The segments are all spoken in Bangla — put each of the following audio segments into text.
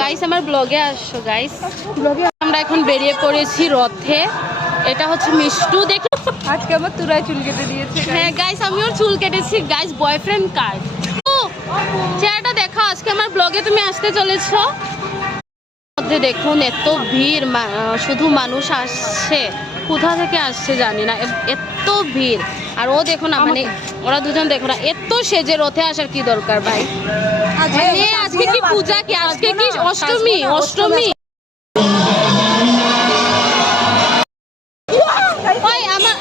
গাইস আমার ব্লগে আসছো গাইস। ব্লগে আমরা এখন বেরিয়ে পড়েছি রথে। এটা হচ্ছে মিষ্টু, দেখো আজকে আমার তুরাই চুল কেটে দিয়েছে। হ্যাঁ গাইস আমি ওর চুল কেটেছি গাইস। বয়ফ্রেন্ড কার চেহারাটা দেখা। আজকে আমার ব্লগে তুমি আসতে চলেছো। মধ্যে দেখুন এত ভিড়, শুধু মানুষ আসছে, কোথা থেকে আসছে জানি না, এত ভিড়। আর ও দেখো না, মানে ওরা দুজন দেখো না, এত সেজে রথে আসার কি দরকার ভাই? আজকে কি পূজা, কি আজকে কি অষ্টমী? অষ্টমী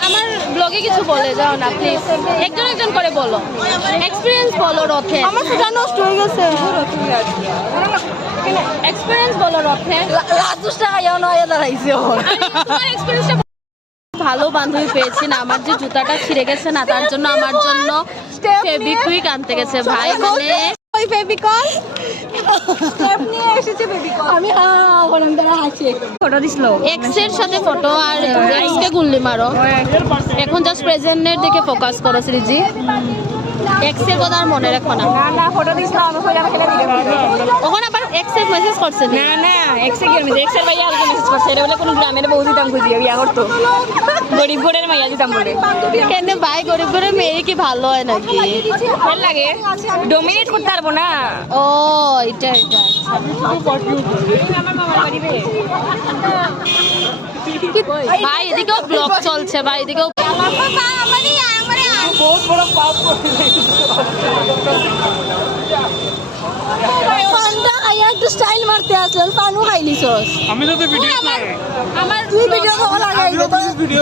আমার ব্লগে কিছু বলে যাও না প্লিজ, একজন একজন করে বলো, এক্সপিরিয়েন্স বলো রথে। আমার সেটা নষ্ট হয়ে গেছে। এক্সপিরিয়েন্স বলো রথে। তোমার এক্সপিরিয়েন্সটা ভালো বান্ধবী পেয়েছি না, আমার যে জুতাটা ছিঁড়ে গেছে না, তার জন্য আমার জন্য ফেভিকুইক আনতে গেছে ভাই। মানে ওই ফেভিকল স্টেপ নিয়ে এসেছে ফেভিকল। আমি ফটো দিছিল এক্স এর সাথে ফটো, আর এক্স কে গুল্লি মারো। এখন জাস্ট প্রেজেন্টের দিকে ফোকাস করো শ্রীজি। এক্স এর কথা আর মনে রাখো না। না ফটো দিছিল, আমি কইলা খেলা দিলাম। ওখানে আবার এক্স এর মেসেজ করছে না না এক্স এর আমি এক্স এর ভাইয়া আলকে মেসেজ করছে। এটা বলে কোন গ্রামের বউ দিতাম খুঁজি বিয়া করতো, গরিব ঘরের মাইয়া দিতাম বলে। কেন ভাই, গরিব করে মেয়ে কি ভালো হয় নাকি? ভাল লাগে, ডমিনেট করতে পারবো না। ও এটা এটা ভাই, এদিকেও ব্লগ চলছে ভাই, এদিকেও बहुत बड़ा पाप স্টাইল মারতে আসলেন, পানু খাইলিছস। আমি তো ভিডিও আমার তুই ভিডিও লাগাই ভিডিও